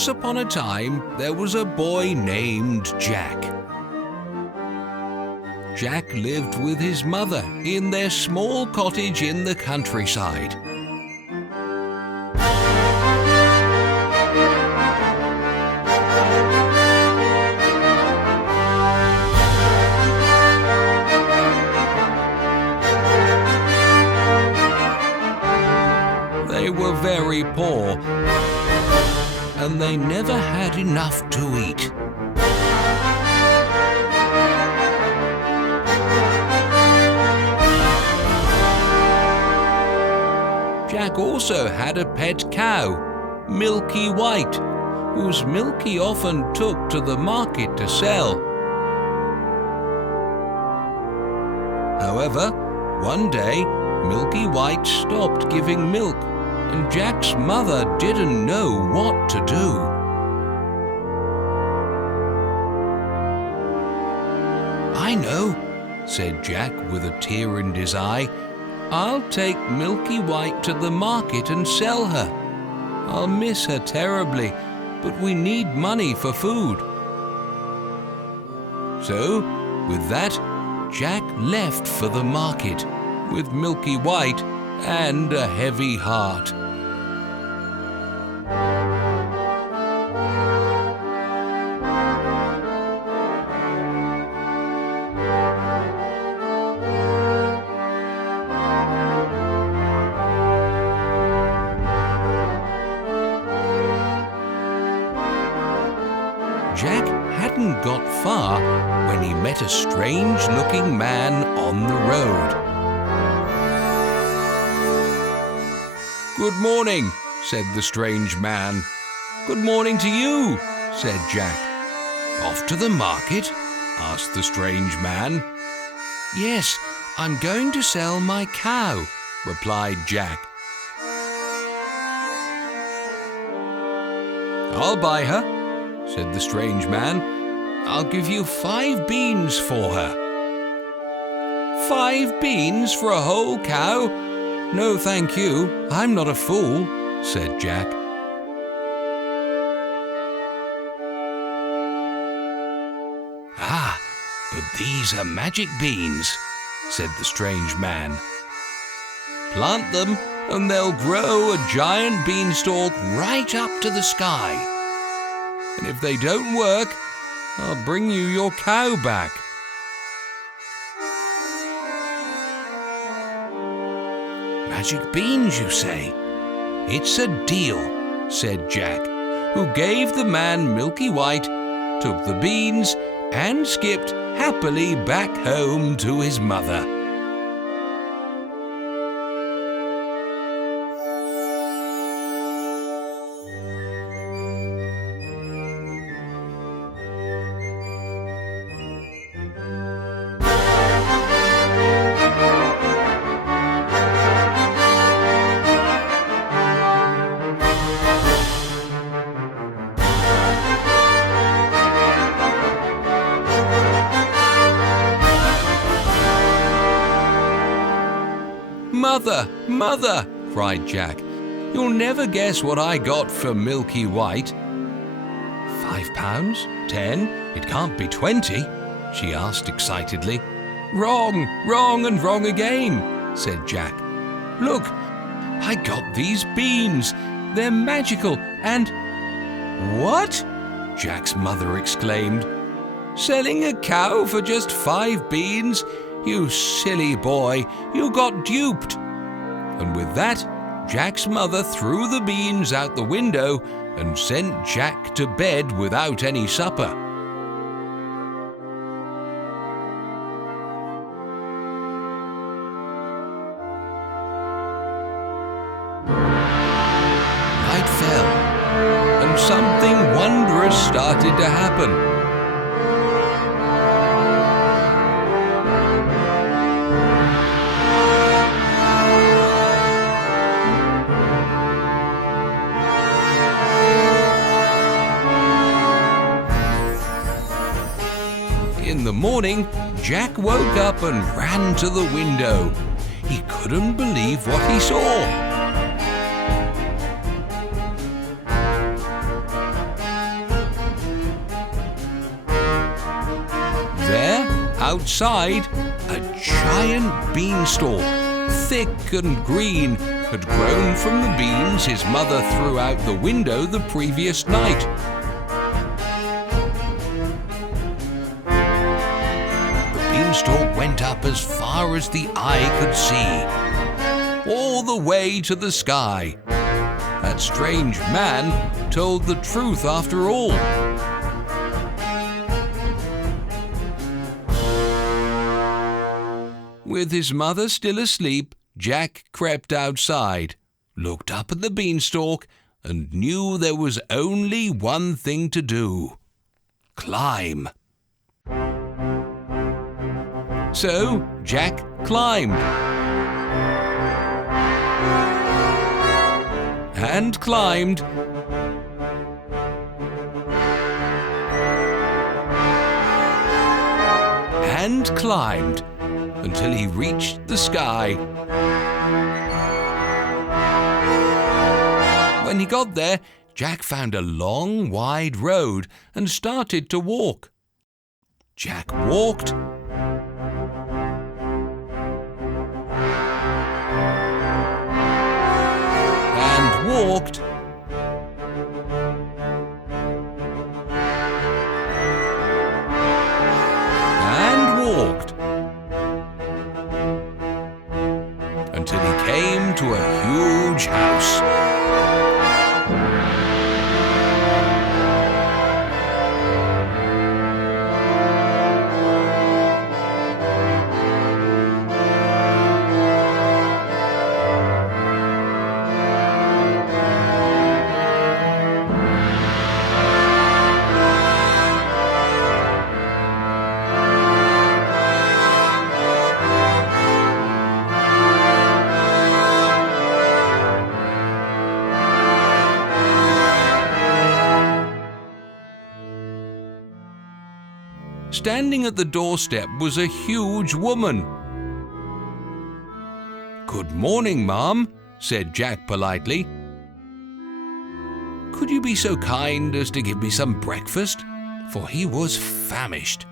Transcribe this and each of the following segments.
Once upon a time, there was a boy named Jack. Jack lived with his mother in their small cottage in the countryside. They were very poor, and they never had enough to eat. Jack also had a pet cow, Milky White, whose milk he often took to the market to sell. However, one day, Milky White stopped giving milk, and Jack's mother didn't know what to do. "I know," said Jack with a tear in his eye. "I'll take Milky White to the market and sell her. I'll miss her terribly, but we need money for food." So, with that, Jack left for the market with Milky White and a heavy heart. Jack hadn't got far when he met a strange-looking man on the road. "Good morning," said the strange man. "Good morning to you," said Jack. "Off to the market?" asked the strange man. "Yes, I'm going to sell my cow," replied Jack. "I'll buy her," said the strange man. "I'll give you 5 beans for her." "5 beans for a whole cow? No, thank you. I'm not a fool," said Jack. "Ah, but these are magic beans," said the strange man. "Plant them and they'll grow a giant beanstalk right up to the sky. And if they don't work, I'll bring you your cow back." "Magic beans, you say? It's a deal," said Jack, who gave the man Milky White, took the beans, and skipped happily back home to his mother. "Mother, Mother!" cried Jack. "You'll never guess what I got for Milky White." £5? 10? It can't be 20? She asked excitedly. "Wrong, wrong and wrong again," said Jack. "Look, I got these beans. They're magical and—" "What?" Jack's mother exclaimed. "Selling a cow for just 5 beans? You silly boy, you got duped." And with that, Jack's mother threw the beans out the window and sent Jack to bed without any supper. Night fell, and something wondrous started to happen. In the morning, Jack woke up and ran to the window. He couldn't believe what he saw. outside, a giant beanstalk, thick and green, had grown from the beans his mother threw out the window the previous night. The beanstalk went up as far as the eye could see, all the way to the sky. That strange man told the truth after all. With his mother still asleep, Jack crept outside, looked up at the beanstalk, and knew there was only one thing to do: climb. So Jack climbed. And climbed. And climbed until he reached the sky. When he got there, Jack found a long, wide road and started to walk. Jack walked and walked and walked until he came to a huge house. Standing at the doorstep was a huge woman. "Good morning, Ma'am," said Jack politely. "Could you be so kind as to give me some breakfast?" For he was famished.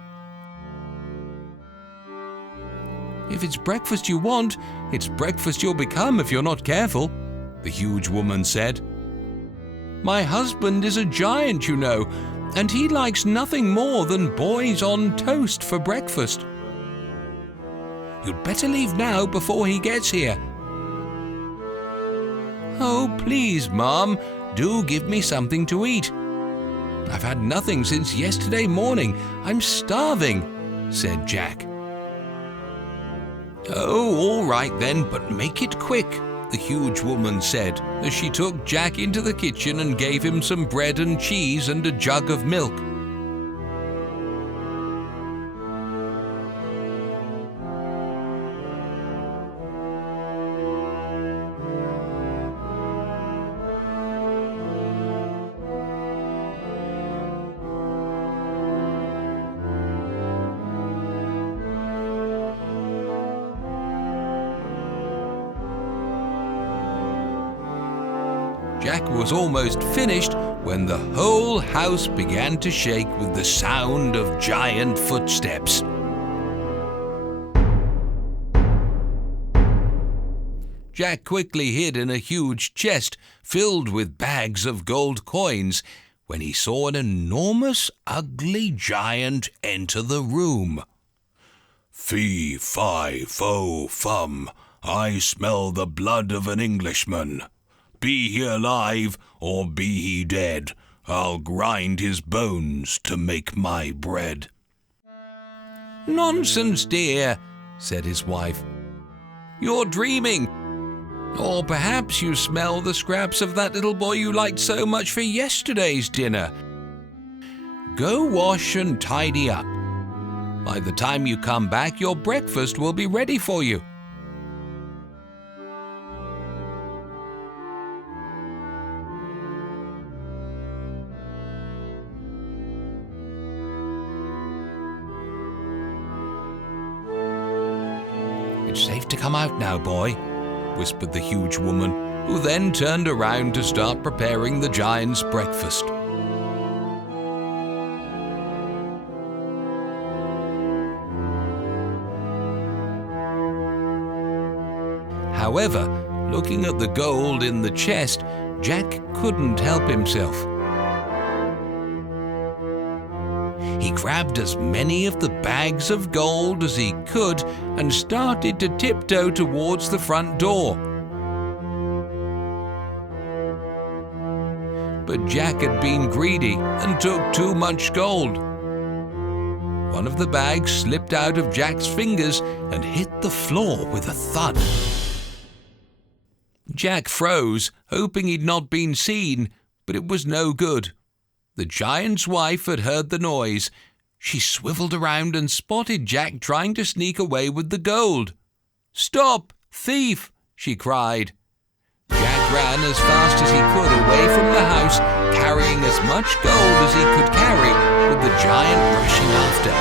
"If it's breakfast you want, it's breakfast you'll become if you're not careful," the huge woman said. "My husband is a giant, you know, and he likes nothing more than boys on toast for breakfast. You'd better leave now before he gets here." "Oh, please, Ma'am, do give me something to eat. I've had nothing since yesterday morning. I'm starving," said Jack. "Oh, all right then, but make it quick," the huge woman said, as she took Jack into the kitchen and gave him some bread and cheese and a jug of milk. Jack was almost finished when the whole house began to shake with the sound of giant footsteps. Jack quickly hid in a huge chest filled with bags of gold coins when he saw an enormous, ugly giant enter the room. "Fee, fi, fo, fum, I smell the blood of an Englishman. Be he alive or be he dead, I'll grind his bones to make my bread." "Nonsense, dear," said his wife. "You're dreaming. Or perhaps you smell the scraps of that little boy you liked so much for yesterday's dinner. Go wash and tidy up. By the time you come back, your breakfast will be ready for you." "It's safe to come out now, boy," whispered the huge woman, who then turned around to start preparing the giant's breakfast. However, looking at the gold in the chest, Jack couldn't help himself. He grabbed as many of the bags of gold as he could and started to tiptoe towards the front door. But Jack had been greedy and took too much gold. One of the bags slipped out of Jack's fingers and hit the floor with a thud. Jack froze, hoping he'd not been seen, but it was no good. The giant's wife had heard the noise. She swiveled around and spotted Jack trying to sneak away with the gold. "Stop, thief!" she cried. Jack ran as fast as he could away from the house, carrying as much gold as he could carry, with the giant rushing after.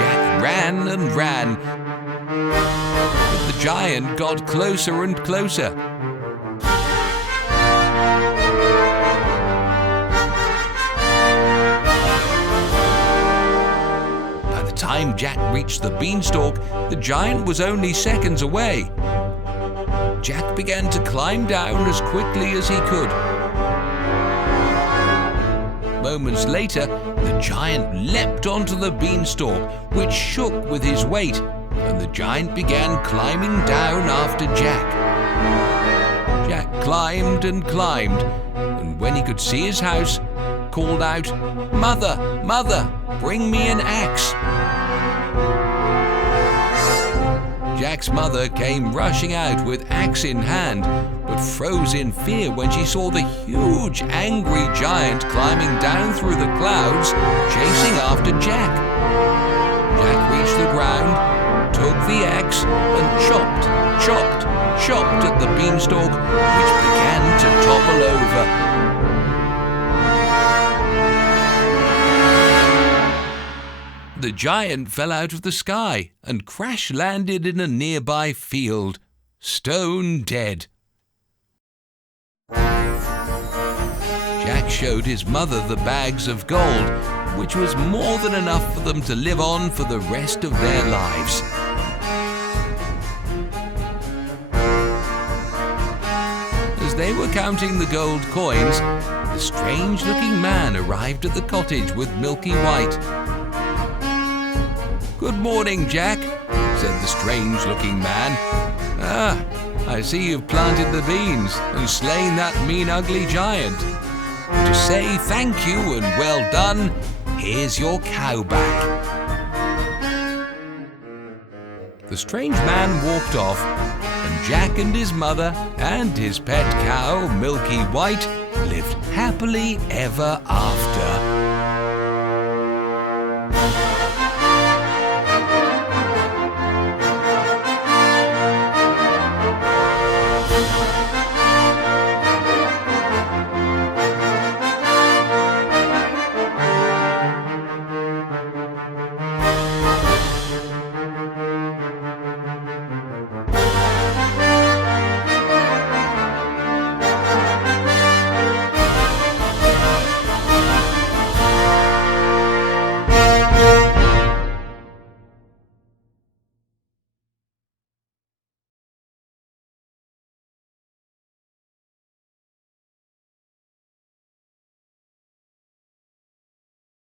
Jack ran and ran, but the giant got closer and closer. By the time Jack reached the beanstalk, the giant was only seconds away. Jack began to climb down as quickly as he could. Moments later, the giant leapt onto the beanstalk, which shook with his weight, and the giant began climbing down after Jack. Jack climbed and climbed, and when he could see his house, called out, "Mother, Mother, bring me an axe." Jack's mother came rushing out with axe in hand, but froze in fear when she saw the huge, angry giant climbing down through the clouds, chasing after Jack. Jack reached the ground, took the axe, and chopped at the beanstalk, which began to topple over. The giant fell out of the sky and crash-landed in a nearby field, stone dead. Jack showed his mother the bags of gold, which was more than enough for them to live on for the rest of their lives. As they were counting the gold coins, a strange-looking man arrived at the cottage with Milky White. "Good morning, Jack," said the strange-looking man. "Ah, I see you've planted the beans and slain that mean, ugly giant. To say thank you and well done, here's your cow back." The strange man walked off, and Jack and his mother and his pet cow, Milky White, lived happily ever after.